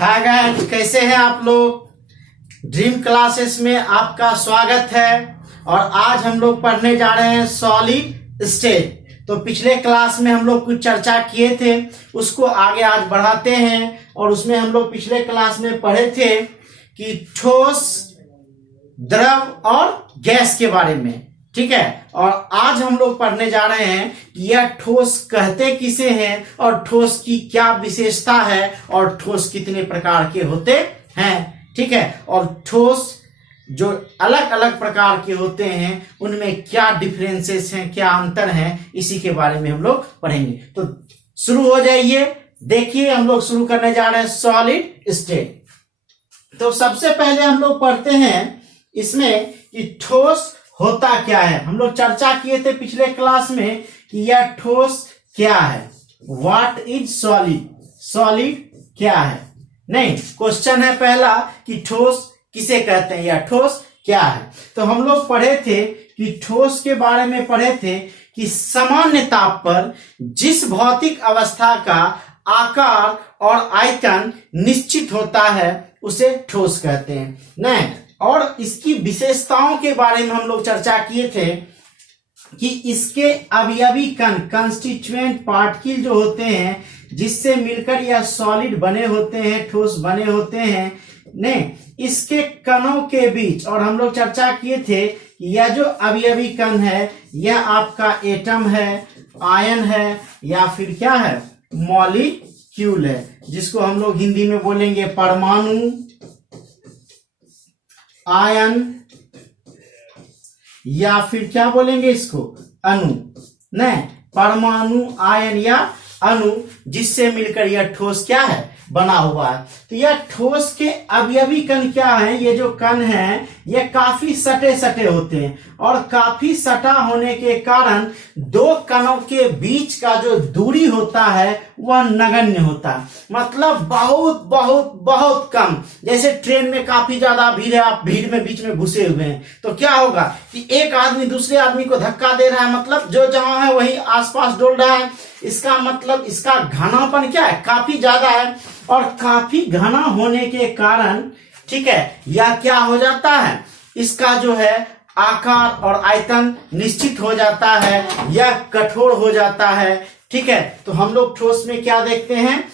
Hi guys, कैसे हैं आप लोग। ड्रीम क्लासेस में आपका स्वागत है। और आज हम लोग पढ़ने जा रहे हैं सॉलिड स्टेट। तो पिछले क्लास में हम लोग कुछ चर्चा किए थे, उसको आगे आज बढ़ाते हैं। और उसमें हम लोग पिछले क्लास में पढ़े थे कि ठोस, द्रव और गैस के बारे में, ठीक है। और आज हम लोग पढ़ने जा रहे हैं कि यह ठोस कहते किसे हैं और ठोस की क्या विशेषता है और ठोस कितने प्रकार के होते हैं, ठीक है। और ठोस जो अलग अलग प्रकार के होते हैं उनमें क्या डिफरेंसेस हैं, क्या अंतर हैं, इसी के बारे में हम लोग पढ़ेंगे। तो शुरू हो जाइए। देखिए, हम लोग शुरू करने जा रहे हैं सॉलिड स्टेट। तो सबसे पहले हम लोग पढ़ते हैं इसमें कि ठोस होता क्या है। हम लोग चर्चा किए थे पिछले क्लास में कि यह ठोस क्या है। व्हाट इज सॉलिड, सॉलिड क्या है। नहीं, क्वेश्चन है पहला कि ठोस किसे कहते हैं या ठोस क्या है। तो हम लोग पढ़े थे कि ठोस के बारे में पढ़े थे कि सामान्य ताप पर जिस भौतिक अवस्था का आकार और आयतन निश्चित होता है उसे ठोस कहते हैं। नहीं, और इसकी विशेषताओं के बारे में हम लोग चर्चा किए थे कि इसके अवयवी कण, कंस्टिट्यूएंट पार्टिकल जो होते हैं जिससे मिलकर यह सॉलिड बने होते हैं, ठोस बने होते हैं, ने इसके कणों के बीच। और हम लोग चर्चा किए थे कि यह जो अवयवी कण है यह आपका एटम है, आयन है, या फिर क्या है, मॉलिक्यूल है, जिसको हम लोग हिंदी में बोलेंगे परमाणु, आयन, या फिर क्या बोलेंगे इसको, अणु। नहीं, परमाणु, आयन या अणु, जिससे मिलकर यह ठोस क्या है, बना हुआ है। तो यह ठोस के अवयवी कण क्या है, ये जो कण है ये काफी सटे सटे होते हैं। और काफी सटा होने के कारण दो कणों के बीच का जो दूरी होता है वह नगण्य होता है, मतलब बहुत बहुत बहुत कम। जैसे ट्रेन में काफी ज्यादा भीड़ है, आप भीड़ में बीच में घुसे हुए हैं, तो क्या होगा कि एक आदमी दूसरे आदमी को धक्का दे रहा है, मतलब जो जहां है वही आसपास डोल रहा है। इसका मतलब इसका घनापन क्या है, काफी ज्यादा है। और काफी घना होने के कारण, ठीक है, यह क्या हो जाता है, इसका जो है आकार और आयतन निश्चित हो जाता है, यह कठोर हो जाता है, ठीक है। तो हम लोग ठोस में क्या देखते हैं,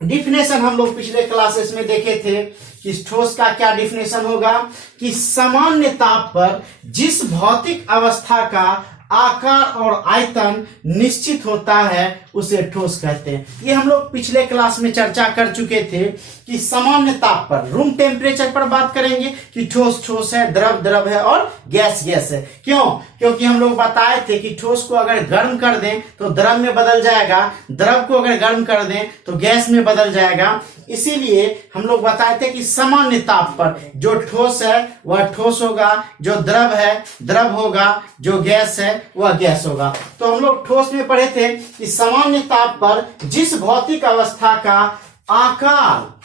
डिफिनेशन हम लोग पिछले क्लासेस में देखे थे कि ठोस का क्या डिफिनेशन होगा कि सामान्य ताप पर जिस भौतिक अवस्था का आकार और आयतन निश्चित होता है उसे ठोस कहते हैं। ये हम लोग पिछले क्लास में चर्चा कर चुके थे कि सामान्य ताप पर, रूम टेम्परेचर पर बात करेंगे कि ठोस ठोस है, द्रव द्रव है और गैस गैस है। क्यों? क्योंकि हम लोग बताए थे कि ठोस को अगर गर्म कर दें तो द्रव में बदल जाएगा, द्रव को अगर गर्म कर दें तो गैस में बदल जाएगा। इसीलिए हम लोग बताए थे कि सामान्य ताप पर जो ठोस है वह ठोस होगा, जो द्रव है द्रव होगा, जो गैस है वह गैस होगा। तो हम लोग ठोस में पढ़े थे कि सामान्य ताप पर जिस भौतिक अवस्था का आकार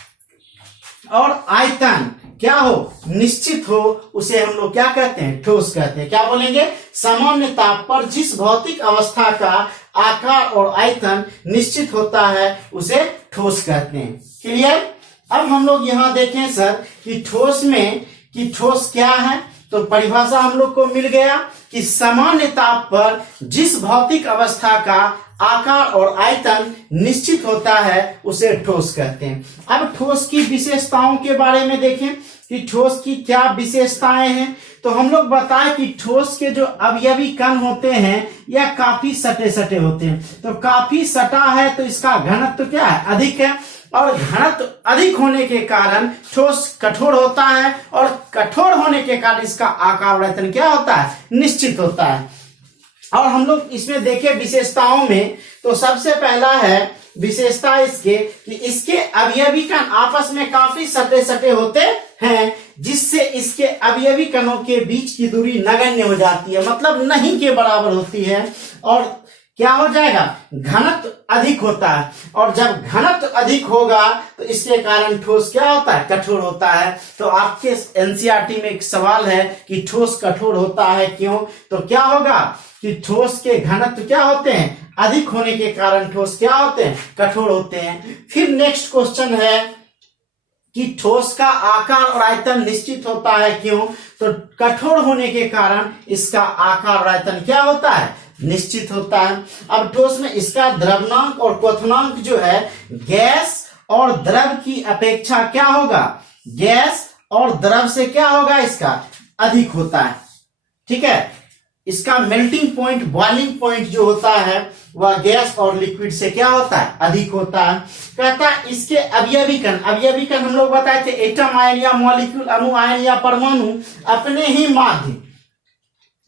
और आयतन क्या हो, निश्चित हो, उसे हम लोग क्या कहते हैं, ठोस कहते हैं। क्या बोलेंगे, सामान्य ताप पर जिस भौतिक अवस्था का आकार और आयतन निश्चित होता है उसे ठोस कहते हैं। क्लियर? अब हम लोग यहां देखें सर कि ठोस में कि ठोस क्या है, तो परिभाषा हम लोग को मिल गया कि सामान्य ताप पर जिस भौतिक अवस्था का आकार और आयतन निश्चित होता है उसे ठोस कहते हैं। अब ठोस की विशेषताओं के बारे में देखें कि ठोस की क्या विशेषताएं हैं। तो हम लोग बताएं कि ठोस के जो अवयवी कण होते हैं यह काफी सटे सटे होते हैं। तो काफी सटा है तो इसका घनत्व क्या है, अधिक है। और घनत्व अधिक होने के कारण ठोस कठोर होता है, और कठोर होने के कारण इसका आकार और आयतन क्या होता है, निश्चित होता है। और हम लोग इसमें देखें विशेषताओं में, तो सबसे पहला है विशेषता इसके कि इसके अवयवी कण आपस में काफी सटे सटे होते हैं, जिससे इसके अवयवी कणों के बीच की दूरी नगण्य हो जाती है, मतलब नहीं के बराबर होती है। और क्या हो जाएगा, घनत्व अधिक होता है। और जब घनत्व अधिक होगा तो इसके कारण ठोस क्या होता है, कठोर होता है। तो आपके एनसीईआरटी में एक सवाल है कि ठोस कठोर होता है क्यों, तो क्या होगा कि ठोस के घनत्व क्या होते हैं, अधिक होने के कारण ठोस क्या होते हैं, कठोर होते हैं। फिर नेक्स्ट क्वेश्चन है कि ठोस का आकार और आयतन निश्चित होता है। क्यों? तो कठोर होने के कारण इसका आकार और आयतन क्या होता है? निश्चित होता है। अब ठोस में इसका द्रव्यनांक और क्वथनांक जो है गैस और द्रव की अपेक्षा क्या होगा? गैस और द्रव से क्या होगा? इसका अधिक होता है। ठीक है, इसका मेल्टिंग पॉइंट, बॉइलिंग पॉइंट जो होता है वह गैस और लिक्विड से क्या होता है? अधिक होता है। कहता है इसके अवयवी कण, अवयवी कण हम लोग बताए थे एटम आयन या मॉलिक्यूल, अणु आयन या परमाणु अपने ही माध्य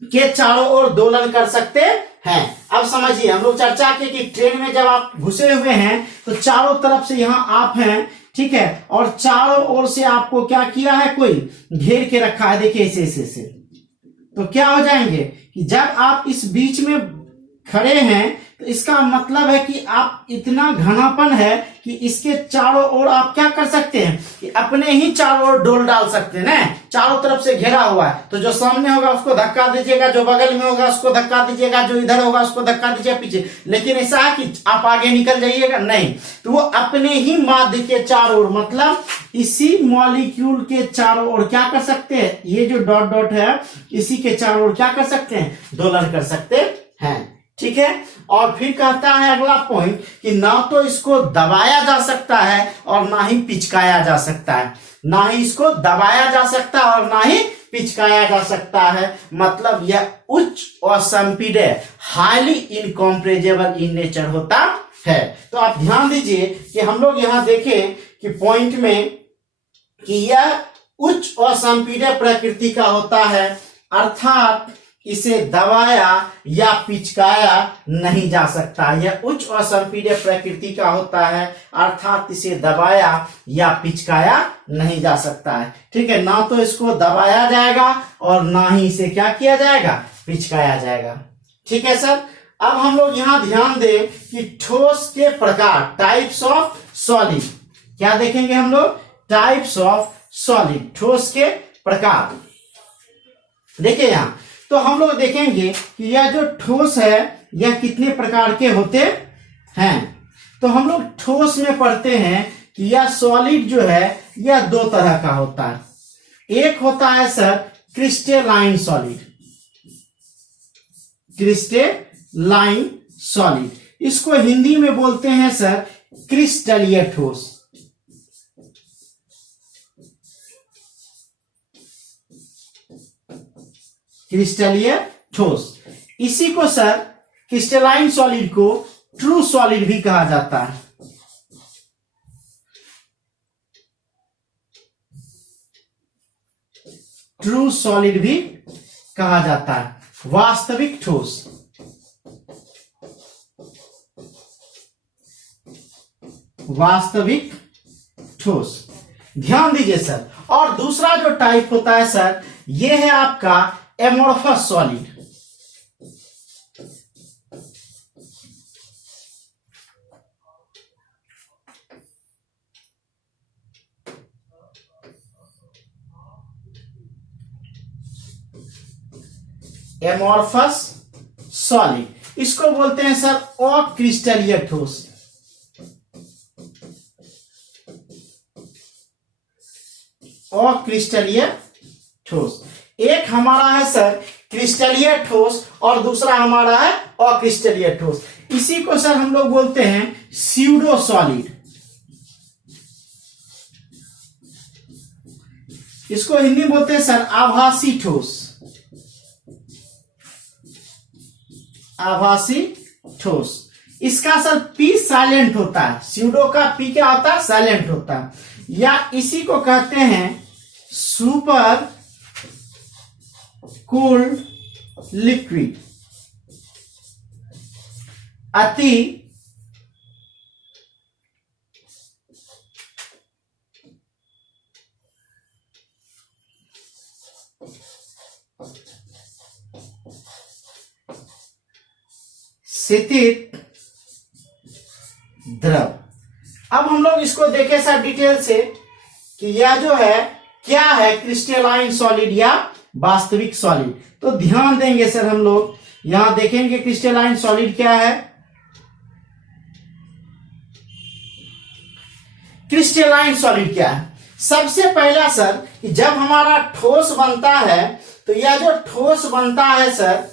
के चारों ओर दोलन कर सकते हैं। अब समझिए, हम लोग चर्चा किए कि ट्रेन में जब आप घुसे हुए हैं तो चारों तरफ से यहां आप हैं, ठीक है, और चारों ओर से आपको क्या किया है? कोई घेर के रखा है। देखिए ऐसे तो क्या हो जाएंगे कि जब आप इस बीच में खड़े हैं तो इसका मतलब है कि आप इतना घनापन है कि इसके चारों ओर आप क्या कर सकते हैं कि अपने ही चारों ओर डोल डाल सकते हैं ना। चारों तरफ से घेरा हुआ है तो जो सामने होगा उसको धक्का दीजिएगा, जो बगल में होगा उसको धक्का दीजिएगा, जो इधर होगा उसको धक्का दीजिएगा पीछे। लेकिन ऐसा है कि आप आगे निकल जाइएगा? नहीं, तो वो अपने ही माध्य के चारों ओर, मतलब इसी मॉलिक्यूल के चारों ओर क्या कर सकते हैं? ये जो डॉट डॉट है इसी के चारों ओर क्या कर सकते हैं? दोलन कर सकते हैं। ठीक है, और फिर कहता है अगला पॉइंट कि ना तो इसको दबाया जा सकता है और ना ही पिचकाया जा सकता है। ना ही इसको दबाया जा सकता है और ना ही पिचकाया जा सकता है। मतलब यह उच्च और संपीड्य, हाईली इनकॉम्प्रेजेबल इन नेचर होता है। तो आप ध्यान दीजिए कि हम लोग यहां देखें कि पॉइंट में कि यह उच्च और संपीड्य प्रकृति का होता है, अर्थात इसे दबाया या पिचकाया नहीं जा सकता। यह उच्च और संपीड्य प्रकृति का होता है, अर्थात इसे दबाया या पिचकाया नहीं जा सकता है। ठीक है, ना तो इसको दबाया जाएगा और ना ही इसे क्या किया जाएगा? पिचकाया जाएगा। ठीक है सर, अब हम लोग यहां ध्यान दें कि ठोस के प्रकार, टाइप्स ऑफ सॉलिड, क्या देखेंगे हम लोग? टाइप्स ऑफ सॉलिड, ठोस के प्रकार। देखिए यहां तो हम लोग देखेंगे कि यह जो ठोस है यह कितने प्रकार के होते हैं। तो हम लोग ठोस में पढ़ते हैं कि यह सॉलिड जो है यह दो तरह का होता है। एक होता है sir crystalline solid, crystalline solid, इसको हिंदी में बोलते हैं सर क्रिस्टलीय ठोस। क्रिस्टलीय ठोस, इसी को सर क्रिस्टलाइन सॉलिड को ट्रू सॉलिड भी कहा जाता है। ट्रू सॉलिड भी कहा जाता है, वास्तविक ठोस। वास्तविक ठोस, ध्यान दीजिए सर। और दूसरा जो टाइप होता है सर, यह है आपका एमोर्फस सॉलिड। एमोर्फस सॉलिड, इसको बोलते हैं सर अक्रिस्टलीय ठोस। अक्रिस्टलीय ठोस, एक हमारा है सर क्रिस्टलीय ठोस और दूसरा हमारा है अक्रिस्टलीय ठोस। इसी को सर हम लोग बोलते हैं स्यूडो सॉलिड। इसको हिंदी में बोलते हैं सर आभासी ठोस। आभासी ठोस, इसका सर पी साइलेंट होता है। स्यूडो का पी क्या होता है? साइलेंट होता है। या इसी को कहते हैं सुपर कूल्ड लिक्विड, अति शीतित द्रव। अब हम लोग इसको देखें सर डिटेल से कि यह जो है क्या है, क्रिस्टलाइन सॉलिड या वास्तविक सॉलिड। तो ध्यान देंगे सर, हम लोग यहां देखेंगे क्रिस्टलाइन सॉलिड क्या है। क्रिस्टलाइन सॉलिड क्या है? सबसे पहला सर कि जब हमारा ठोस बनता है तो यह जो ठोस बनता है सर,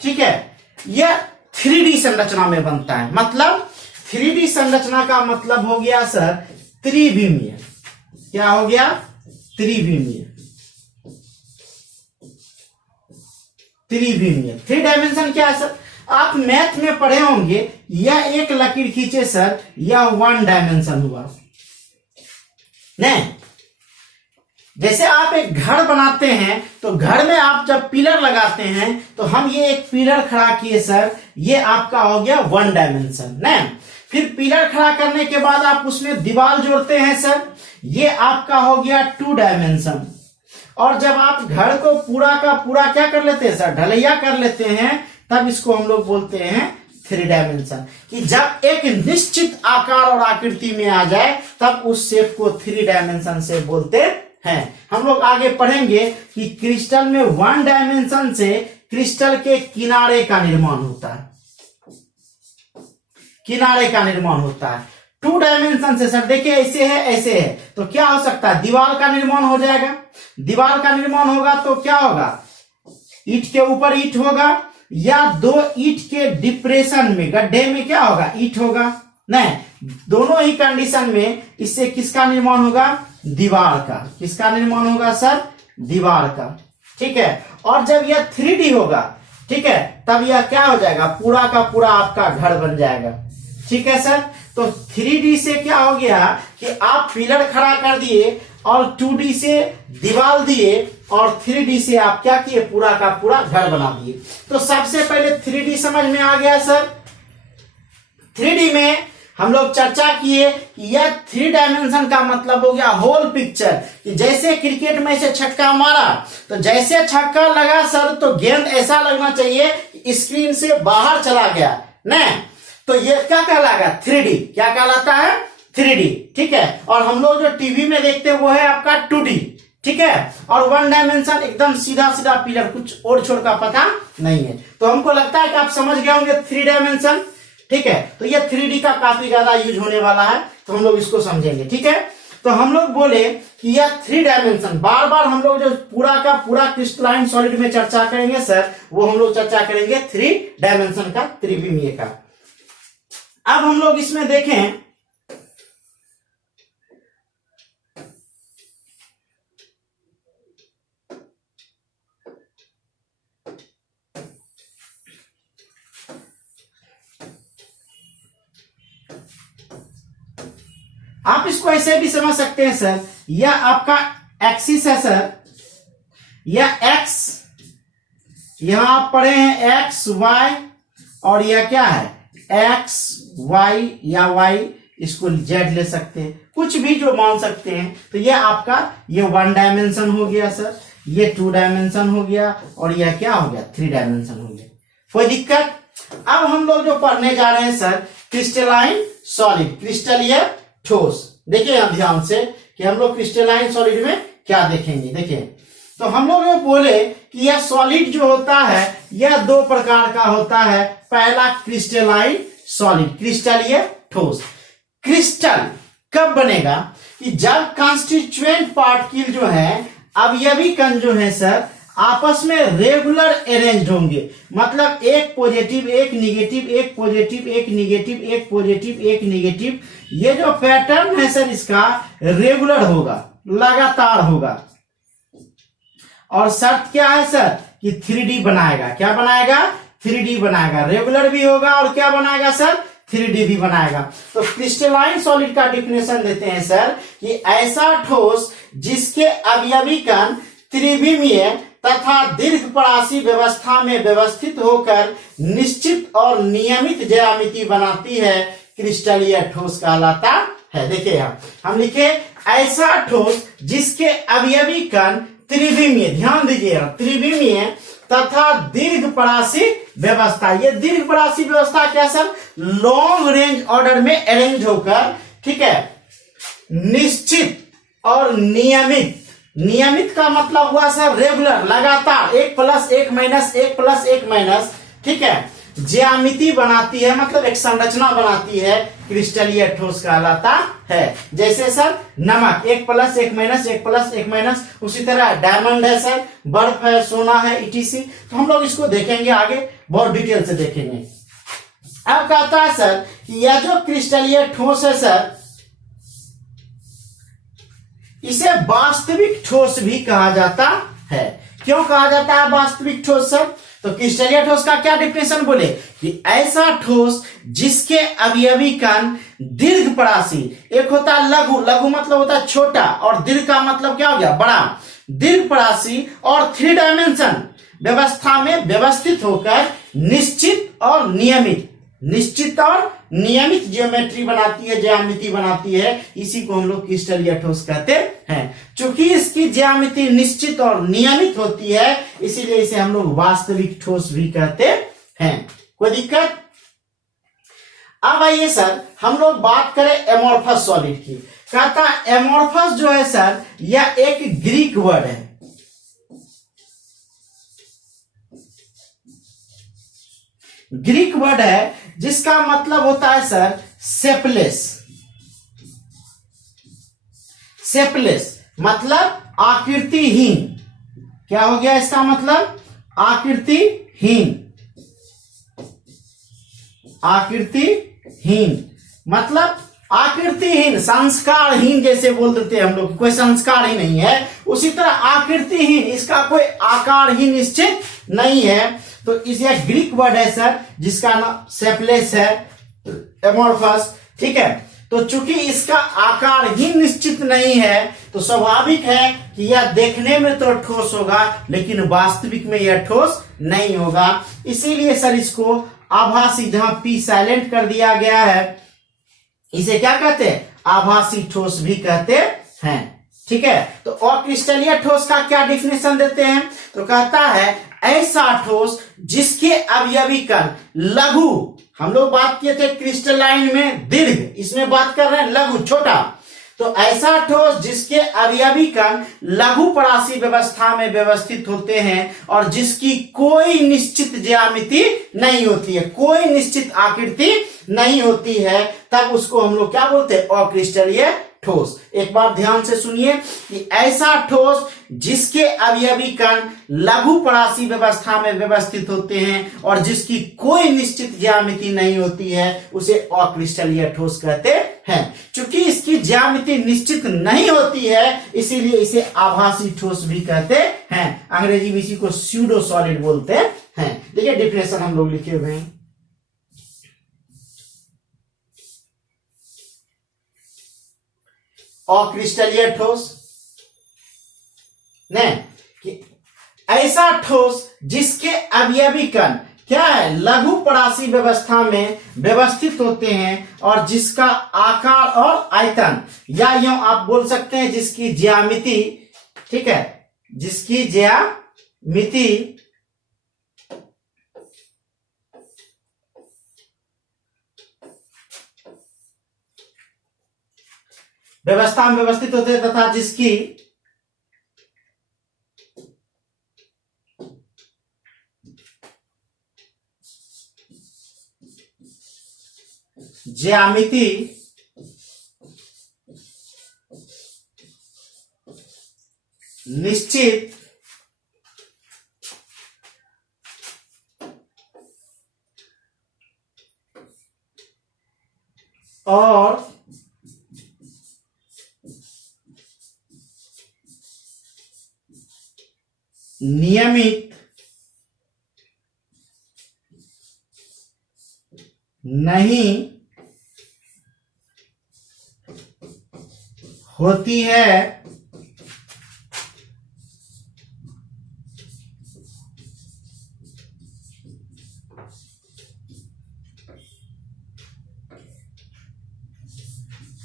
ठीक है, यह 3D संरचना में बनता है। मतलब 3D संरचना का मतलब हो गया सर त्रिविमीय। क्या हो गया? त्रिविमीय। त्रिविमीय 3 डायमेंशन क्या है सर? आप मैथ में पढ़े होंगे, यह एक लकीर खींचे सर, यह 1 डायमेंशन हुआ। नहीं, जैसे आप एक घर बनाते हैं तो घर में आप जब पिलर लगाते हैं तो हम ये एक पिलर खड़ा किए सर, ये आपका हो गया 1 डायमेंशन। नहीं, फिर पिलर खड़ा करने के बाद आप उसमें दीवार जोड़ते हैं सर, ये आपका हो गया 2 डायमेंशन। और जब आप घर को पूरा का पूरा क्या कर लेते हैं सर, ढलैया कर लेते हैं, तब इसको हम लोग बोलते हैं 3 डायमेंशन। कि जब एक निश्चित आकार और आकृति में आ जाए तब उस शेप को 3 डायमेंशन से बोलते हैं। हम लोग आगे पढ़ेंगे कि क्रिस्टल में 1 डायमेंशन से क्रिस्टल के किनारे का निर्माण होता है। किनारे का निर्माण होता है 2 डायमेंशन से सर, देखिए ऐसे है ऐसे है, तो क्या हो सकता है? दीवार का निर्माण हो जाएगा। दीवार का निर्माण होगा तो क्या होगा? ईंट के ऊपर ईंट होगा, या 2 ईंट के डिप्रेशन में, गड्ढे में क्या होगा? ईंट होगा। नहीं, दोनों ही कंडीशन में इससे किसका निर्माण होगा? दीवार का। किसका निर्माण होगा सर? दीवार का। ठीक है, और जब यह 3D होगा, ठीक है, तब यह क्या हो जाएगा? पूरा का पूरा आपका घर बन जाएगा। ठीक है सर, तो 3D से क्या हो गया कि आप पिलर खड़ा कर दिए, और 2D से दीवार दिए, और 3D से आप क्या किए? पूरा का पूरा घर बना दिए। तो सबसे पहले 3D समझ में आ गया सर। 3D में हम लोग चर्चा किए कि यह 3 डायमेंशन का मतलब हो गया होल पिक्चर। कि जैसे क्रिकेट में से छक्का मारा, तो जैसे छक्का लगा सर, तो गेंद ऐसा लगना चाहिए कि स्क्रीन से बाहर चला गया। नहीं, तो ये क्या कहलाएगा? 3D। क्या कहलाता है? 3D। ठीक है, और हम लोग जो टीवी में देखते हैं वो है आपका 2D। ठीक है, और 1 डायमेंशन एकदम सीधा सीधा पिलर, कुछ और छोड़ का पता नहीं है। तो हमको लगता है कि आप समझ गए होंगे 3 डायमेंशन। ठीक है, तो ये 3D का काफी ज्यादा यूज होने वाला है, तो हम लोग इसको समझेंगे। ठीक है, तो हम लोग बोले कि यह 3 डायमेंशन, बार बार हम लोग जो पूरा का पूरा क्रिस्टलाइन सॉलिड में चर्चा करेंगे सर, वो हम लोग चर्चा करेंगे 3 डायमेंशन का, त्रिविमीय का। अब हम लोग इसमें देखें, आप इसको ऐसे भी समझ सकते हैं सर, यह आपका एक्सिस है सर, यह एक्स, यहां आप पढ़े हैं एक्स वाई, और यह क्या है? एक्स वाई, या वाई, इसको जेड ले सकते हैं, कुछ भी जो मान सकते हैं। तो यह आपका ये 1 डायमेंशन हो गया सर, ये 2 डायमेंशन हो गया, और यह क्या हो गया? 3 डायमेंशन हो गया। कोई दिक्कत? अब हम लोग जो पढ़ने जा रहे हैं सर, क्रिस्टलाइन सॉलिड, क्रिस्टलीय ठोस। देखिए यहां ध्यान से कि हम लोग क्रिस्टलाइन सॉलिड में क्या देखेंगे। देखिए, तो हम लोग ये बोले कि यह सॉलिड जो होता है यह 2 प्रकार का होता है। पहला क्रिस्टलाइन सॉलिड, क्रिस्टलीय ठोस। क्रिस्टल कब बनेगा? कि जब कॉन्स्टिट्यूएंट पार्टिकल जो है, अवयवी कण जो है सर, आपस में रेगुलर अरेंज होंगे। मतलब एक पॉजिटिव, एक निगेटिव, एक पॉजिटिव, एक निगेटिव, एक पॉजिटिव, एक निगेटिव, ये जो पैटर्न है सर इसका रेगुलर होगा, लगातार होगा। और शर्त क्या है सर? कि 3D बनाएगा। क्या बनाएगा? 3D बनाएगा। रेगुलर भी होगा, और क्या बनाएगा सर? 3D भी बनाएगा। तो क्रिस्टलाइन सॉलिड का डिफिनेशन देते हैं सर कि ऐसा ठोस जिसके अवयवी कण त्रिविमीय तथा दीर्घपरासी व्यवस्था में व्यवस्थित होकर निश्चित और नियमित ज्यामिति बनाती है, क्रिस्टलीय ठोस कहलाता है। देखिए यहां हम लिखे ऐसा ठोस जिसके अवयवी कण त्रिविमीय, ध्यान दीजिएगा, त्रिविमीय तथा दीर्घपरासी व्यवस्था। ये दीर्घपरासी व्यवस्था क्या सर? लॉन्ग रेंज ऑर्डर में अरेंज होकर, ठीक है, निश्चित और नियमित। नियमित का मतलब हुआ सर रेगुलर, लगातार, 1 + 1 - 1 + 1 -, ठीक है, ज्यामिति बनाती है, मतलब एक संरचना बनाती है, क्रिस्टलीय ठोस कहलाता है। जैसे सर नमक, 1 + 1 - 1 + 1 - उसी तरह डायमंड है सर, बर्फ है, सोना है, etc। तो हम लोग इसको देखेंगे आगे, बहुत डिटेल से देखेंगे। अब कहता है सर कि यह जो क्रिस्टलीय ठोस है सर, इसे वास्तविक ठोस भी कहा जाता है। क्यों कहा जाता है वास्तविक ठोस सर? तो क्रिस्टलीय ठोस का क्या डेफिनेशन बोले कि ऐसा ठोस जिसके अवयवी कण दीर्घपरासी, एक होता है लघु, लघु मतलब होता है छोटा, और दीर्घ का मतलब क्या हो गया बड़ा, दीर्घपरासी और 3 डायमेंशन व्यवस्था में व्यवस्थित होकर निश्चित और नियमित ज्योमेट्री बनाती है, ज्यामिति बनाती है, इसी को हम लोग क्रिस्टलीय ठोस कहते हैं। चूंकि इसकी ज्यामिति निश्चित और नियमित होती है, इसीलिए इसे हम लोग वास्तविक ठोस भी कहते हैं। कोई दिक्कत? अब आइए सर हम लोग बात करें एमोर्फस सॉलिड की। कहता एमोर्फस जो है सर, यह एक ग्रीक वर्ड है। ग्रीक वर्ड है जिसका मतलब होता है सर शेपलेस। शेपलेस मतलब आकृतिहीन। क्या हो गया इसका मतलब? आकृतिहीन। आकृतिहीन मतलब आकृतिहीन, संस्कारहीन जैसे बोल देते हैं हम लोग, कोई संस्कार ही नहीं है, उसी तरह आकृतिहीन, इसका कोई आकार ही निश्चित नहीं है। तो इसे ग्रीक वर्ड है सर जिसका नाम शेपलेस है, एमोर्फस, ठीक है। तो चूंकि इसका आकार ही निश्चित नहीं है, तो स्वाभाविक है कि यह देखने में तो ठोस होगा, लेकिन वास्तविक में यह ठोस नहीं होगा। इसीलिए सर इसको आभासी, जहां पी साइलेंट कर दिया गया है, इसे क्या कहते हैं? आभासी ठोस भी कहते हैं, ठीक है। तो अक्रिस्टलीय ठोस का क्या डिफिनेशन देते हैं? तो कहता है ऐसा ठोस जिसके अवयवी कण लघु, हम लोग बात किए थे क्रिस्टलाइन में दीर्घ, इसमें बात कर रहे हैं लघु, छोटा। तो ऐसा ठोस जिसके अवयवी कण लघुपरासी व्यवस्था में व्यवस्थित होते हैं और जिसकी कोई निश्चित ज्यामिति नहीं होती है, कोई निश्चित आकृति नहीं होती है, तब उसको हम लोग क्या बोलते हैं? अक्रिस्टलीय ठोस। एक बार ध्यान से सुनिए कि ऐसा ठोस जिसके अवयवी कण लघुपरासी व्यवस्था में व्यवस्थित होते हैं और जिसकी कोई निश्चित ज्यामिति नहीं होती है, उसे अक्रिस्टलीय ठोस कहते हैं। चूंकि इसकी ज्यामिति निश्चित नहीं होती है, इसीलिए इसे आभासी ठोस भी कहते हैं। अंग्रेजी में इसी को स्यूडो सॉलिड बोलते हैं। देखिए डिफिनेशन हम लोग लिखे हुए हैं। अक्रिस्टलीय ठोस ने कि ऐसा ठोस जिसके अवयवी कण क्या है? लघुपरासी व्यवस्था में व्यवस्थित होते हैं और जिसका आकार और आयतन, या यूं आप बोल सकते हैं जिसकी ज्यामिति, ठीक है, जिसकी ज्यामिति व्यवस्था में व्यवस्थित होते हैं तथा जिसकी ज्यामिति निश्चित और नियमित नहीं होती है,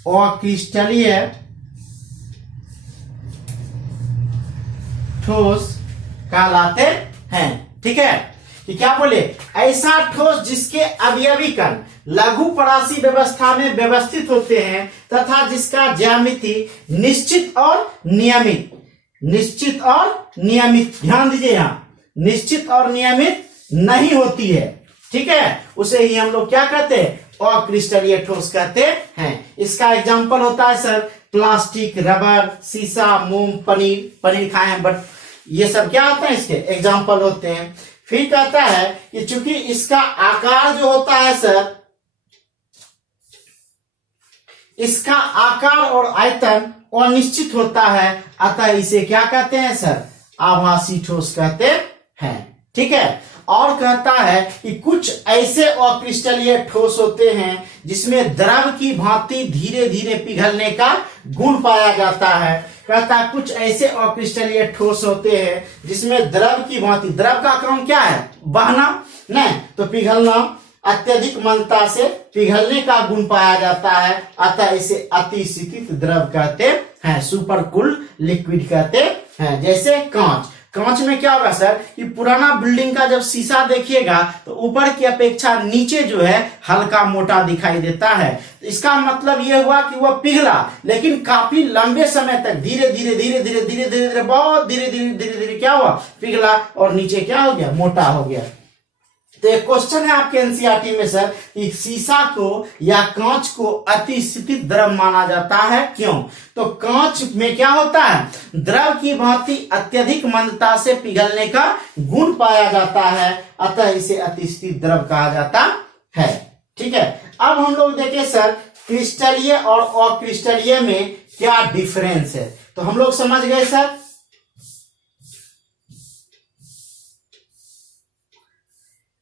अक्रिस्टलीय ठोस कहलाते हैं। ठीक है कि क्या बोले? ऐसा ठोस जिसके अवयवी कण लघुपरासी व्यवस्था में व्यवस्थित होते हैं तथा जिसका ज्यामिति निश्चित और नियमित, निश्चित और नियमित, ध्यान दीजिए यहां, निश्चित और नियमित नहीं होती है। ठीक है, उसे ही हम लोग क्या कहते हैं, अक्रिस्टलीय ठोस कहते हैं। इसका एग्जाम्पल होता है सर प्लास्टिक, रबर, शीशा, मोम, पनीर खाए हैं, बट ये सब क्या होता है, इसके एग्जाम्पल होते हैं। फिर कहता है कि चूंकि इसका आकार जो होता है सर, इसका आकार और आयतन अनिश्चित होता है, अतः इसे क्या कहते हैं सर, आभासी ठोस कहते हैं। ठीक है, और कहता है कि कुछ ऐसे अक्रिस्टलीय ठोस होते हैं जिसमें द्रव की भांति धीरे धीरे पिघलने का गुण पाया जाता है। कहता है कुछ ऐसे अक्रिस्टलीय ठोस होते हैं जिसमें द्रव की भांति, द्रव का काम क्या है, बहना, नहीं तो पिघलना, अत्यधिक मंदता से पिघलने का गुण पाया जाता है, अतः इसे अतिशीतित द्रव कहते हैं, सुपर कूल्ड लिक्विड कहते हैं। जैसे कांच में क्या होगा सर कि पुराना बिल्डिंग का जब शीशा देखिएगा तो ऊपर की अपेक्षा नीचे जो है हल्का मोटा दिखाई देता है। इसका मतलब यह हुआ कि वह पिघला, लेकिन काफी लंबे समय तक धीरे धीरे बहुत धीरे क्या हुआ, पिघला और नीचे क्या हो गया, मोटा हो गया। तो एक क्वेश्चन है आपके एनसीईआरटी में सर कि शीशा को या कांच को अतिशीतित द्रव माना जाता है, क्यों? तो कांच में क्या होता है, द्रव की भांति अत्यधिक मंदता से पिघलने का गुण पाया जाता है, अतः इसे अतिशीतित द्रव कहा जाता है। ठीक है, अब हम लोग देखें सर क्रिस्टलीय और अक्रिस्टलीय में क्या डिफरेंस है। तो हम लोग समझ गए सर,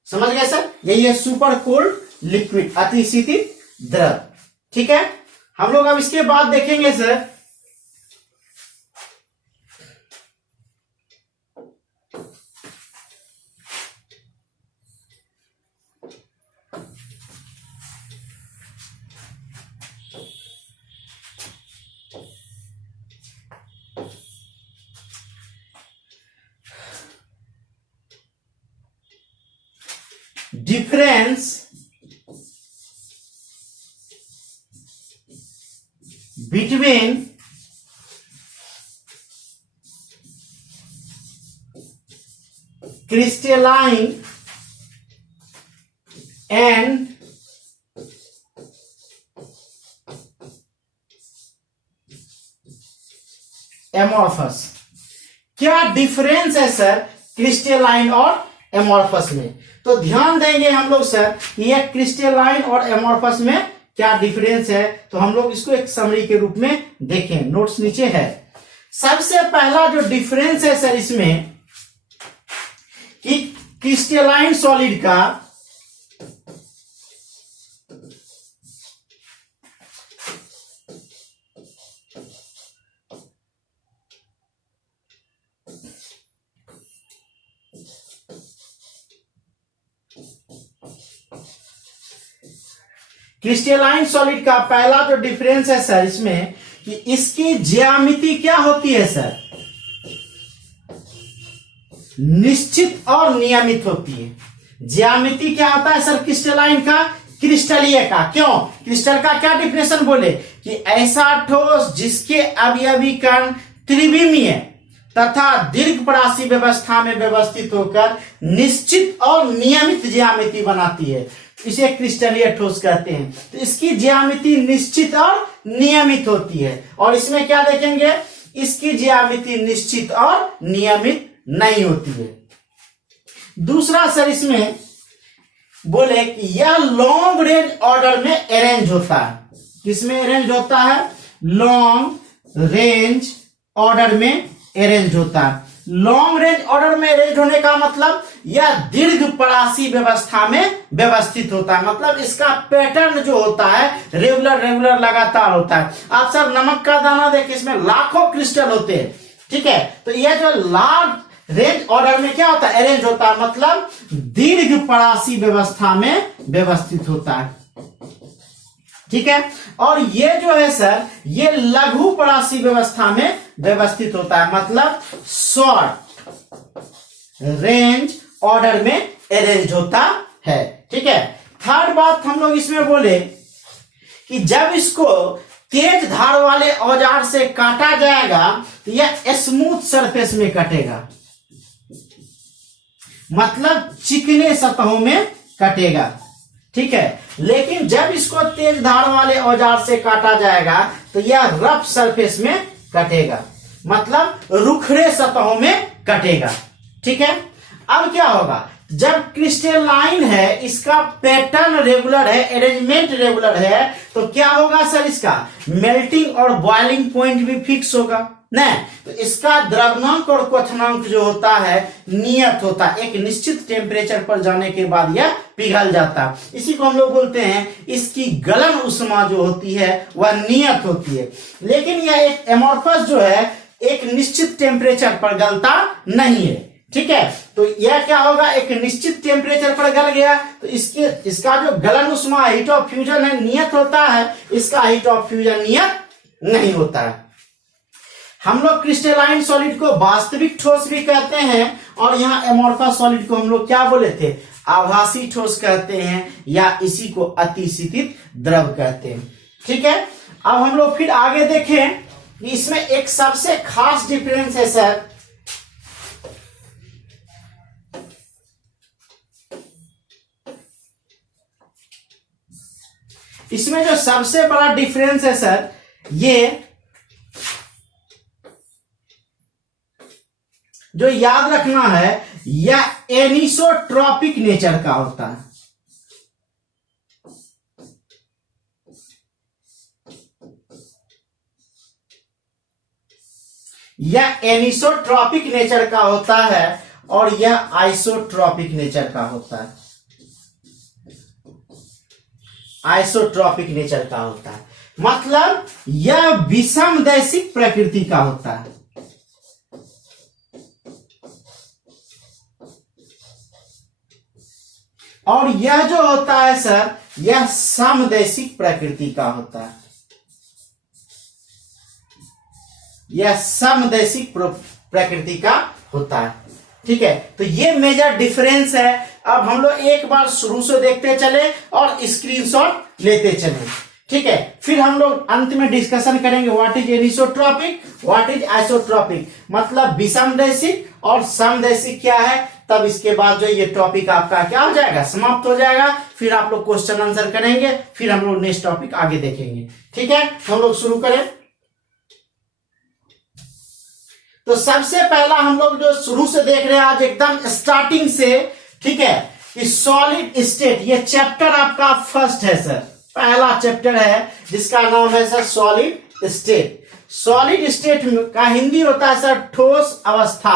समझ गए सर, यही है सुपर कोल्ड लिक्विड, अतिशीतित द्रव। ठीक है, हम लोग अब इसके बाद देखेंगे sir difference between crystalline and amorphous. क्या डिफरेंस है सर क्रिस्टलाइन और एमॉर्फस में? तो ध्यान देंगे हम लोग सर कि यह क्रिस्टलाइन और एमॉर्फस में क्या डिफरेंस है। तो हम लोग इसको एक समरी के रूप में देखें, नोट्स नीचे है। सबसे पहला जो डिफरेंस है सर इसमें कि क्रिस्टलाइन सॉलिड का क्रिस्टलाइन सॉलिड का पहला जो डिफरेंस है सर इसमें कि इसकी ज्यामिति क्या होती है सर, निश्चित और नियमित होती है। ज्यामिति क्या होता है सर क्रिस्टलाइन का, क्रिस्टलीय का। क्यों? क्रिस्टल का क्या डिफिनेशन बोले कि ऐसा ठोस जिसके अवयवी कण त्रिविमीय तथा दीर्घ परासी व्यवस्था में व्यवस्थित होकर निश्चित और नियमित ज्यामिति बनाती है, इसे क्रिस्टलीय ठोस कहते हैं। तो इसकी ज्यामिति निश्चित और नियमित होती है, और इसमें क्या देखेंगे, इसकी ज्यामिति निश्चित और नियमित नहीं होती है। दूसरा सर इसमें बोले कि यह लॉन्ग रेंज ऑर्डर में अरेंज होता है। किसमें अरेंज होता है? लॉन्ग रेंज ऑर्डर में अरेंज होता है। लॉन्ग रेंज ऑर्डर में अरेंज होने का मतलब यह दीर्घ परासी व्यवस्था में व्यवस्थित होता है, मतलब इसका पैटर्न जो होता है रेगुलर लगातार होता है। आप सर नमक का दाना देखिए, इसमें लाखों क्रिस्टल होते हैं। ठीक है, तो यह जो लॉन्ग रेंज ऑर्डर में क्या होता है, अरेंज होता है, मतलब दीर्घ परासी व्यवस्था में व्यवस्थित होता है। ठीक है, और ये जो है सर ये लघु परासी व्यवस्था में व्यवस्थित होता है, मतलब शॉर्ट रेंज ऑर्डर में अरेंज होता है। ठीक है, थर्ड बात हम लोग इसमें बोले कि जब इसको तेज धार वाले औजार से काटा जाएगा तो यह स्मूथ सरफेस में कटेगा, मतलब चिकने सतहों में कटेगा, ठीक है। लेकिन जब इसको तेज धार वाले औजार से काटा जाएगा तो यह रफ सरफेस में कटेगा, मतलब रुखड़े सतहों में कटेगा, ठीक है। अब क्या होगा, जब क्रिस्टलाइन है, इसका पैटर्न रेगुलर है, अरेंजमेंट रेगुलर है, तो क्या होगा सर, इसका मेल्टिंग और बॉइलिंग पॉइंट भी फिक्स होगा ना। तो इसका द्रवनांक और क्वथनांक जो होता है नियत होता है, एक निश्चित टेम्परेचर पर जाने के बाद यह पिघल जाता है। इसी को हम लोग बोलते हैं, इसकी गलन उष्मा जो होती है वह नियत होती है। लेकिन यह एक एमोर्फस जो है एक निश्चित टेम्परेचर पर गलता नहीं है, ठीक है। तो यह क्या होगा, एक निश्चित टेम्परेचर पर गल गया तो इसका जो गलन उष्मा हीट ऑफ फ्यूजन है नियत होता है, इसका हीट ऑफ फ्यूजन नियत नहीं होता है। हम लोग क्रिस्टलाइन सॉलिड को वास्तविक ठोस भी कहते हैं, और यहाँ एमोर्फस सॉलिड को हम लोग क्या बोले थे, आभासी ठोस कहते हैं, या इसी को अतिशीतित द्रव कहते हैं, ठीक है। अब हम लोग फिर आगे देखें कि इसमें एक सबसे खास डिफरेंस है सर, इसमें जो सबसे बड़ा डिफरेंस है सर, ये जो याद रखना है, यह एनिसोट्रॉपिक नेचर का होता है। यह एनिसोट्रॉपिक नेचर का होता है और यह आइसोट्रॉपिक नेचर का होता है। आइसोट्रॉपिक नेचर का होता है, मतलब यह विषमदैशिक प्रकृति का होता है। और यह जो होता है सर, यह समदैशिक प्रकृति का होता है। यह समदैशिक प्रकृति का होता है, ठीक है। तो ये मेजर डिफरेंस है। अब हम लोग एक बार शुरू से देखते चले और स्क्रीनशॉट लेते चले, ठीक है। फिर हम लोग अंत में डिस्कशन करेंगे what is anisotropic, what is isotropic, मतलब विषमदैशिक और समदैशिक क्या है। तब इसके बाद जो ये टॉपिक आपका क्या हो जाएगा, समाप्त हो जाएगा। फिर आप लोग क्वेश्चन आंसर करेंगे, फिर हम लोग नेक्स्ट टॉपिक आगे देखेंगे, ठीक है। हम लोग शुरू करें। तो सबसे पहला हम लोग जो शुरू से देख रहे हैं आज एकदम स्टार्टिंग से, ठीक है, कि सॉलिड स्टेट, ये चैप्टर आपका फर्स्ट है सर, पहला चैप्टर है जिसका नाम है sir solid state. Solid state का हिंदी होता है सर ठोस अवस्था,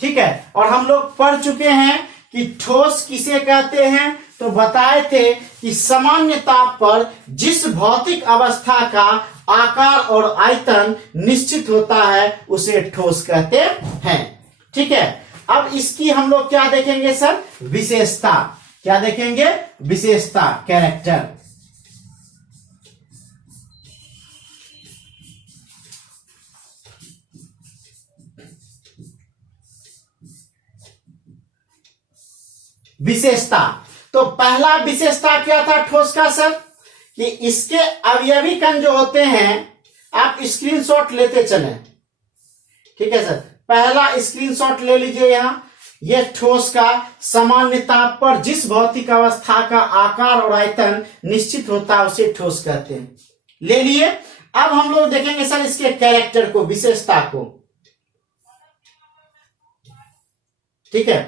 ठीक है। और हम लोग पढ़ चुके हैं कि ठोस किसे कहते हैं, तो बताए थे कि सामान्य ताप पर जिस भौतिक अवस्था का आकार और आयतन निश्चित होता है उसे ठोस कहते हैं, ठीक है। अब इसकी हम लोग क्या देखेंगे सर, विशेषता। क्या देखेंगे, विशेषता, कैरेक्टर। विशेषता, तो पहला विशेषता क्या था ठोस का सर, कि इसके अवयवी कण जो होते हैं, आप स्क्रीनशॉट लेते चलें, ठीक है सर। पहला स्क्रीनशॉट ले लीजिए यहां, यह ठोस का सामान्य ताप पर जिस भौतिक अवस्था का आकार और आयतन निश्चित होता है उसे ठोस कहते हैं, ले लिए। अब हम लोग देखेंगे सर इसके कैरेक्टर को, विशेषता को, ठीक है।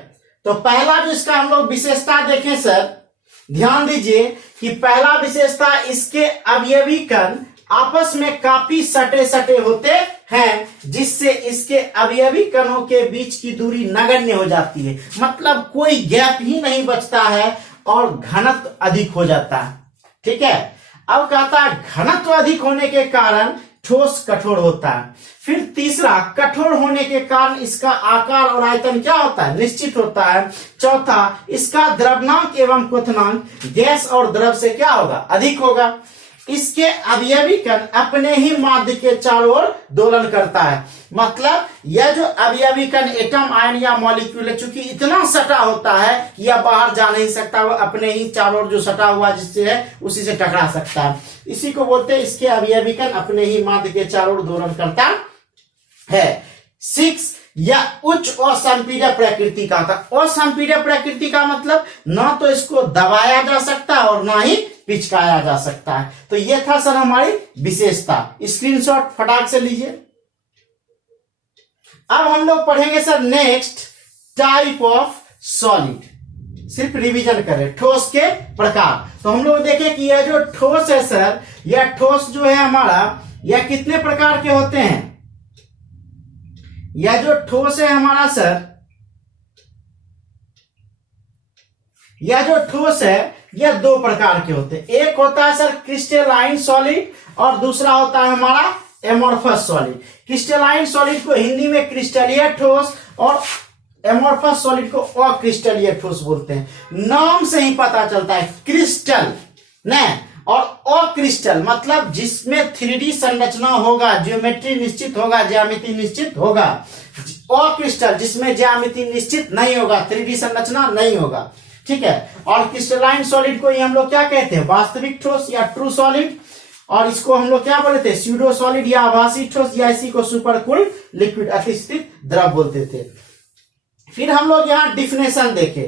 तो पहला जो इसका हम लोग विशेषता देखें सर, ध्यान दीजिए कि पहला विशेषता इसके अवयवी कण आपस में काफी सटे सटे होते हैं, जिससे इसके अवयवी कणों के बीच की दूरी नगण्य हो जाती है, मतलब कोई गैप ही नहीं बचता है और घनत्व अधिक हो जाता है, ठीक है। अब कहता है घनत्व अधिक होने के कारण ठोस कठोर होता है। फिर तीसरा, कठोर होने के कारण इसका आकार और आयतन क्या होता है, निश्चित होता है। चौथा, इसका द्रव्यनांक एवं क्वथनांक गैस और द्रव से क्या होगा, अधिक होगा। इसके अवयवी कण अपने ही माध्य के चारों ओर दोलन करता है, मतलब यह जो अवयवी कण एटम, आयन या मॉलिक्यूल है, चूंकि इतना सटा होता है कि यह बाहर जा नहीं सकता, वो अपने ही चारों ओर जो सटा हुआ जिससे है उसी से टकरा सकता है। इसी को बोलते हैं इसके अवयवी कण अपने ही माध्य के चारों ओर दोलन करता है। 6, या उच्च असंपीड्य प्रकृति का था। असंपीड्य प्रकृति का मतलब ना तो इसको दबाया जा सकता है और ना ही पिचकाया जा सकता है। तो ये था सर हमारी विशेषता। स्क्रीनशॉट फटाक से लीजिए। अब हम लोग पढ़ेंगे sir next type of solid. सिर्फ रिवीजन करें ठोस के प्रकार। तो हम लोग देखें कि यह जो ठोस है सर, यह ठोस जो है हमारा, यह कितने प्रकार के होते हैं। यह जो ठोस है हमारा सर, यह जो ठोस है यह दो प्रकार के होते हैं। एक होता है सर क्रिस्टलाइन सॉलिड और दूसरा होता है हमारा एमोर्फस सॉलिड। क्रिस्टलाइन सॉलिड को हिंदी में क्रिस्टलीय ठोस और एमोर्फस सॉलिड को अक्रिस्टलीय ठोस बोलते हैं। नाम से ही पता चलता है क्रिस्टल न और अक्रिस्टल मतलब जिसमें 3D संरचना होगा, ज्योमेट्री निश्चित होगा, ज्यामिति निश्चित होगा। अक्रिस्टल जिसमें ज्यामिति निश्चित नहीं होगा, 3D संरचना नहीं होगा। ठीक है। और क्रिस्टलाइन सॉलिड को ही हम लोग क्या कहते हैं, वास्तविक ठोस या ट्रू सॉलिड। और इसको हम लोग क्या बोलते थे, स्यूडो सॉलिड या आभासी ठोस, या इसी को सुपरकूल्ड लिक्विड अतिस्थित द्रव बोलते थे। फिर हम लोग यहाँ डिफिनेशन देखे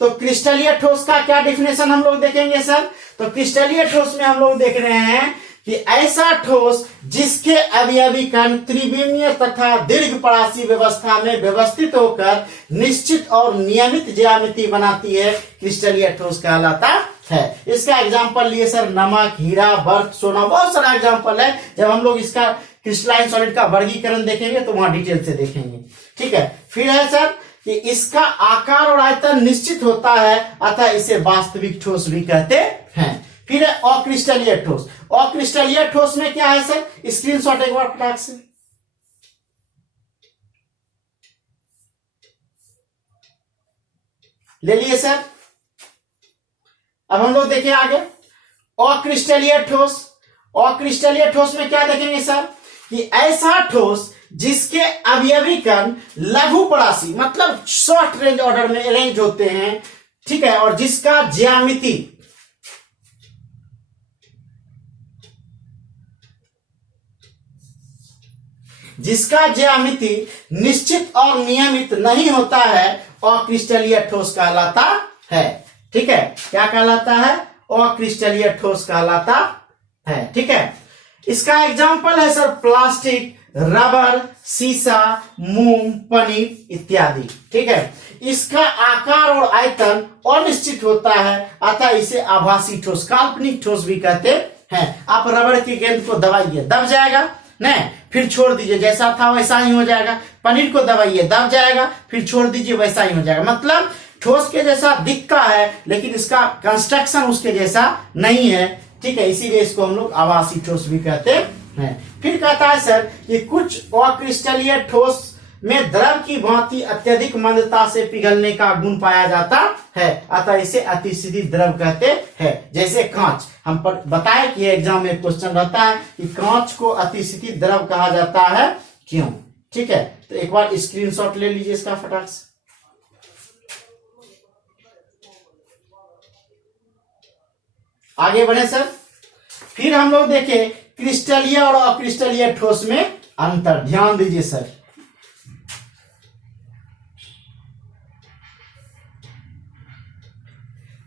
तो क्रिस्टलीय ठोस का क्या डिफिनेशन हम लोग देखेंगे सर। तो क्रिस्टलीय ठोस में हम लोग देख रहे हैं कि ऐसा ठोस जिसके अवयवी कण त्रिविमीय तथा दीर्घ परासी व्यवस्था में व्यवस्थित होकर निश्चित और नियमित ज्यामिति बनाती है, क्रिस्टलीय ठोस कहलाता है। इसका एग्जांपल लिए सर नमक, हीरा, बर्फ, सोना, बहुत सारा एग्जांपल है। जब हम लोग इसका क्रिस्टलाइन सॉलिड का वर्गीकरण देखेंगे तो वहां डिटेल से देखेंगे। ठीक है। फिर है सर कि इसका आकार और आयतन निश्चित होता है, अतः इसे वास्तविक ठोस भी कहते हैं। फिर है अक्रिस्टलीय ठोस। अक्रिस्टलीय ठोस में क्या है सर, स्क्रीनशॉट एक बार फटाक से ले लिए सर। अब हम लोग देखें आगे अक्रिस्टलीय ठोस। अक्रिस्टलीय ठोस में क्या देखेंगे सर कि ऐसा ठोस जिसके अवयवी कण लघु परासी मतलब शॉर्ट रेंज ऑर्डर में अरेंज होते हैं। ठीक है। और जिसका ज्यामिति निश्चित और नियमित नहीं होता है, अक्रिस्टलीय ठोस कहलाता है। ठीक है। क्या कहलाता है, अक्रिस्टलीय ठोस कहलाता है। ठीक है। इसका एग्जांपल है सर प्लास्टिक, रबर, शीशा, मोम, पनीर इत्यादि। ठीक है। इसका आकार और आयतन अनिश्चित होता है, अतः इसे आभासी ठोस, काल्पनिक ठोस भी कहते हैं। आप रबर की गेंद को दबाइए, दब जाएगा नहीं, फिर छोड़ दीजिए, जैसा था वैसा ही हो जाएगा। पनीर को दबाइए, दब जाएगा, फिर छोड़ दीजिए, वैसा ही हो जाएगा। मतलब ठोस के जैसा दिखता है लेकिन इसका कंस्ट्रक्शन उसके जैसा नहीं है। ठीक है। इसीलिए इसको हम लोग आभासी ठोस भी कहते हैं। फिर कहता है सर कि कुछ अक्रिस्टलीय ठोस में द्रव की भांति अत्यधिक मंदता से पिघलने का गुण पाया जाता है, अतः इसे अतिशीघ्र द्रव कहते हैं। जैसे कांच, हम बताए कि एग्जाम में क्वेश्चन रहता है कि कांच को अतिशीघ्र द्रव कहा जाता है, क्यों। ठीक है। तो एक बार स्क्रीनशॉट ले लीजिए इसका फटाक से। आगे बढ़े सर। फिर हम लोग देखें क्रिस्टलीय और अक्रिस्टलीय ठोस में अंतर। ध्यान दीजिए सर।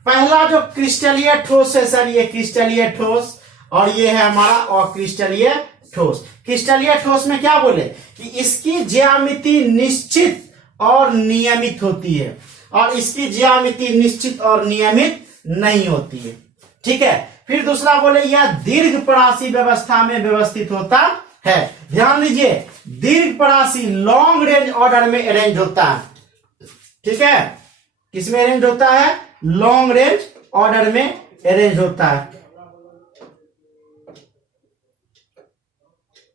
पहला जो क्रिस्टलीय ठोस है सर, ये क्रिस्टलीय ठोस, और ये है हमारा अक्रिस्टलीय ठोस। क्रिस्टलीय ठोस में क्या बोले कि इसकी ज्यामिति निश्चित और नियमित होती है, और इसकी ज्यामिति निश्चित और नियमित नहीं होती है। ठीक है। फिर दूसरा बोले यह दीर्घ परासी व्यवस्था में व्यवस्थित होता है। ध्यान दीजिए, दीर्घ परासी लॉन्ग रेंज ऑर्डर में अरेंज होता है। ठीक है। किसमें अरेंज होता है, लॉन्ग रेंज ऑर्डर में अरेंज होता है।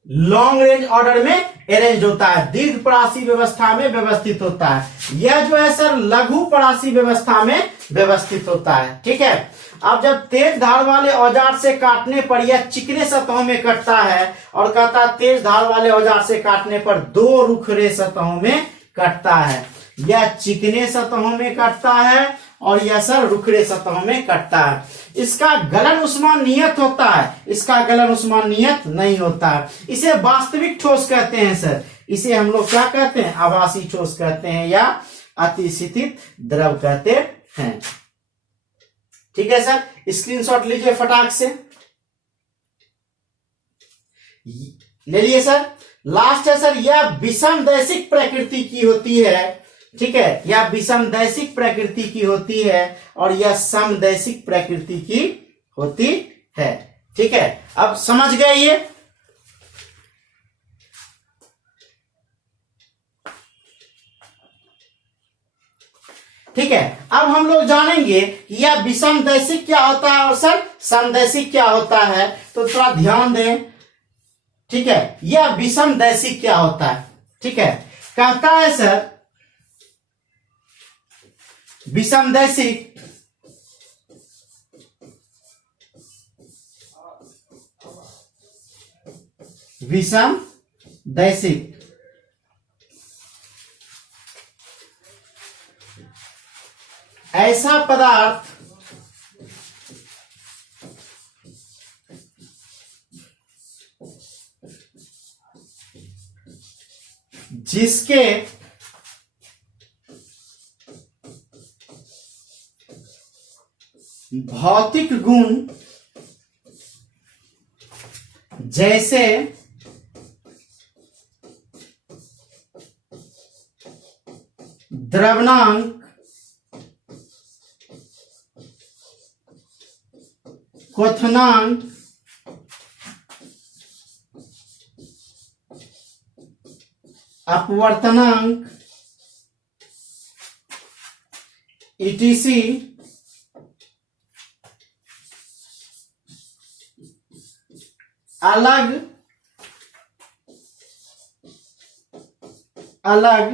लॉन्ग रेंज ऑर्डर में अरेंज होता है, दीर्घ परासी व्यवस्था में व्यवस्थित होता है। यह जो है सर लघु परासी व्यवस्था में व्यवस्थित होता है। ठीक है। अब जब तेज धार वाले औजार से काटने पर यह चिकने सतहों में कटता है, और कहता तेज धार वाले औजार से काटने पर दो रुखरे सतहों में कटता है। यह चिकने सतहों में कटता है और यह सर रुखरे सतहों में कटता है। इसका गलन उष्मा नियत होता है, इसका गलन उष्मा नियत नहीं होता है। इसे वास्तविक ठोस कहते हैं सर। इसे हम लोग क्या कहते हैं, आभासी ठोस कहते हैं या अतिस्थित द्रव कहते हैं। ठीक है सर, स्क्रीनशॉट लीजिए फटाक से, ले लिए सर। लास्ट है सर, यह विषमदैशिक प्रकृति की होती है। ठीक है, यह विषमदैशिक प्रकृति की होती है और यह समदैशिक प्रकृति की होती है। ठीक है, अब समझ गए ये। ठीक है, अब हम लोग जानेंगे कि यह विषमदैशिक क्या होता है और सर समदैशिक क्या होता है, तो थोड़ा ध्यान दें। ठीक है, यह विषमदैशिक क्या होता है। ठीक है, कहता है सर विषमदैशिक विषमदैशिक ऐसा पदार्थ जिसके भौतिक गुण जैसे द्रवणांक, क्वथनांक, अपवर्तनांक etc अलग अलग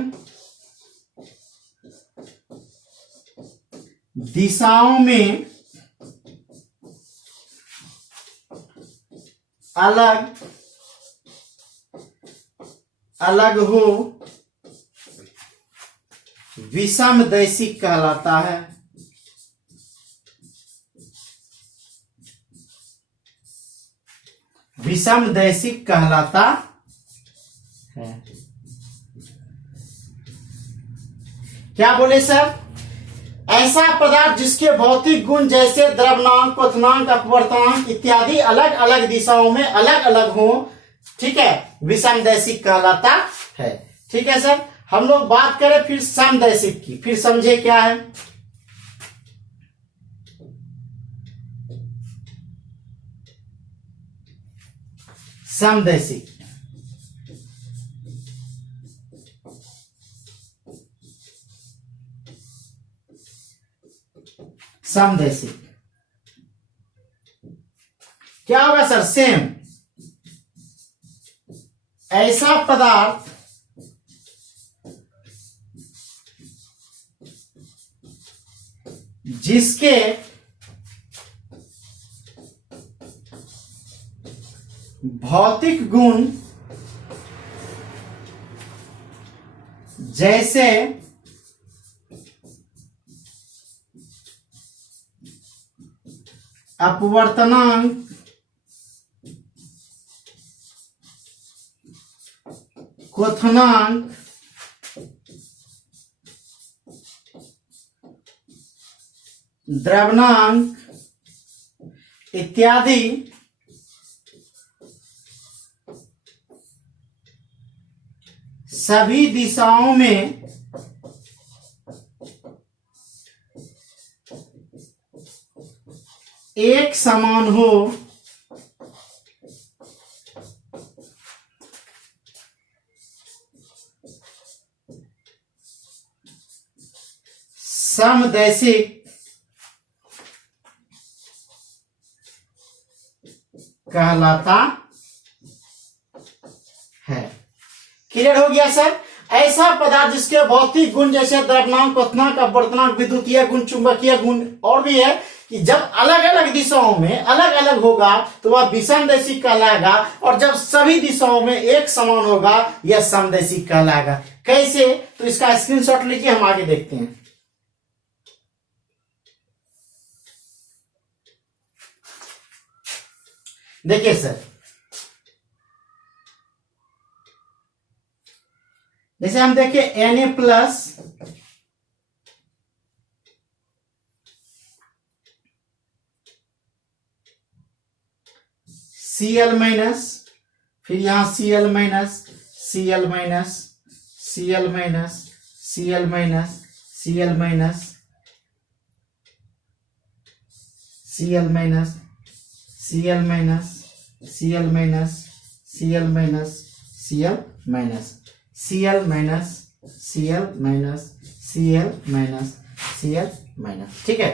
दिशाओं में अलग अलग हो विषमदैशिक कहलाता है। विषमदैशिक कहलाता है। क्या बोले सर, ऐसा पदार्थ जिसके भौतिक गुण जैसे द्रव्यनांक, क्वथनांक, अपवर्तनांक इत्यादि अलग अलग दिशाओं में अलग अलग हो, ठीक है, विषमदैशिक कहलाता है। ठीक है सर, हम लोग बात करें फिर समदैशिक की, फिर समझे क्या है। समदैशिक समदैशिक क्या होगा सर, सेम ऐसा पदार्थ जिसके भौतिक गुण जैसे अपवर्तनांक, क्वथनांक, द्रव्यनांक इत्यादि सभी दिशाओं में एक समान हो समदैशिक कहलाता है। क्लियर हो गया सर। ऐसा पदार्थ जिसके भौतिक गुण जैसे द्रव्यनांक, क्वथनांक, अपवर्तनांक, विद्युतीय गुण, चुंबकीय गुण और भी है कि जब अलग अलग दिशाओं में अलग अलग होगा तो वह विषमदैशिक कहलाएगा, और जब सभी दिशाओं में एक समान होगा यह समदैशिक कहलाएगा। कैसे, तो इसका स्क्रीनशॉट लीजिए, हम आगे देखते हैं। देखिए सर, जैसे हम देखें Na प्लस Cl माइनस, फिर यहां Cl minus, Cl minus, Cl minus, Cl minus, Cl minus, Cl minus, Cl minus, Cl minus, Cl minus, Cl minus, Cl minus, Cl minus, Cl minus, Cl minus. ठीक है,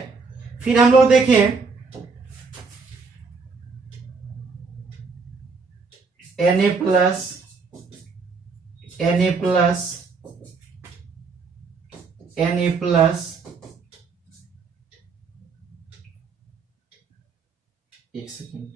फिर हम लोग देखें Na plus, Na plus, Na plus, एक second,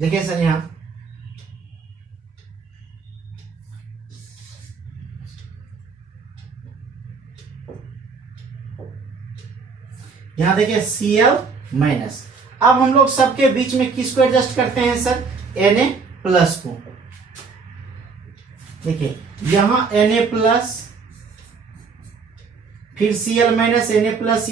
देखिए sir यहां देखिए Cl माइनस। अब हम लोग सबके बीच में किसको एडजस्ट करते हैं सर? Na प्लस को। देखिए यहां Na प्लस, फिर Cl माइनस, Na प्लस,